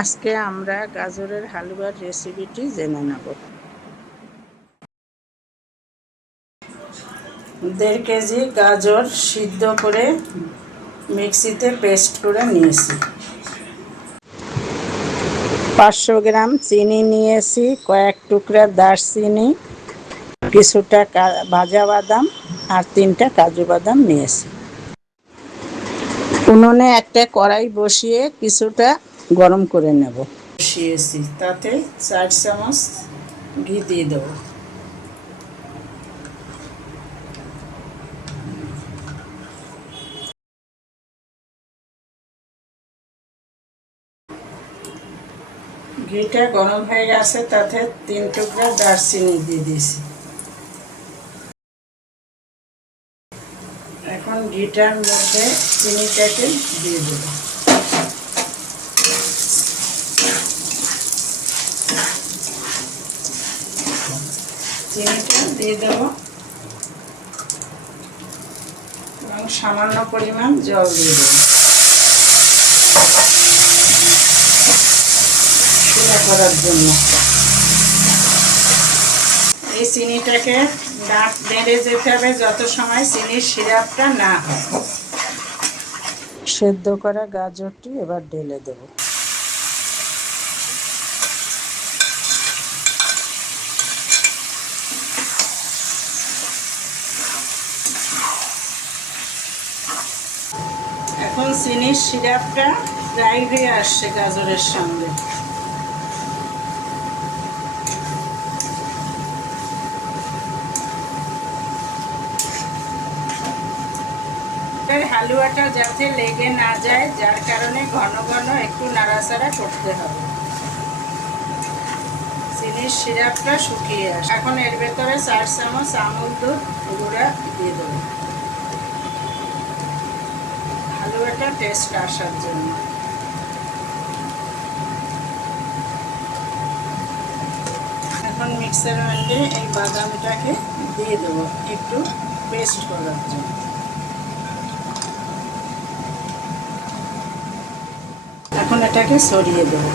আজকে আমরা গাজরের হালুয়ার রেসিপিটি জেনে নেব। 1.5 কেজি গাজর সিদ্ধ করে মিক্সিতে পেস্ট করে নিয়েছি। 500 গ্রাম চিনি নিয়েছি, কয়েক টুকরা দারচিনি, কিছুটা ভাজা বাদাম আর 3টা কাজু বাদাম নিয়েছি। উনুনে একটা কড়াই বসিয়ে কিছুটা গরম করে নেব। বসিয়েছি, তাতে 4 চামচ ঘি দিয়ে দেব। ঘিটা গরম হয়ে গেছে, তাতে 3 টুকরা দারচিনি দিয়ে দিয়েছি। এখন ঘিটার মধ্যে চিনিটাকে দিয়ে দেব। চিনিটা দিয়ে দেব এবং সামান্য পরিমাণ জল দিয়ে দেব শিরা করার জন্য। এই চিনিটাকে নেড়ে যেতে হবে যত সময় চিনির সিরাপটা না হয়। সেদ্ধ করা গাজরটি এবার ঢেলে দেব। এখন চিনির সিরাপটা ড্রাই হয়ে আসছে গাজরের সঙ্গে। হালুয়াটা যাতে লেগে না যায়, যার কারণে ঘন ঘন একটু নাড়াচাড়া করতে হবে। চিনির সিরাপটা শুকিয়ে আসে। এখন এর ভেতরে 4 চামচ আমুল দুধ গুঁড়া দিয়ে দেবো হালুয়াটা টেস্ট আসার জন্য। এখন মিক্সার গ্রাইন্ডে এই বাদামটাকে দিয়ে দেবো একটু পেস্ট করার জন্য। এখন এটাকে সরিয়ে দেবো।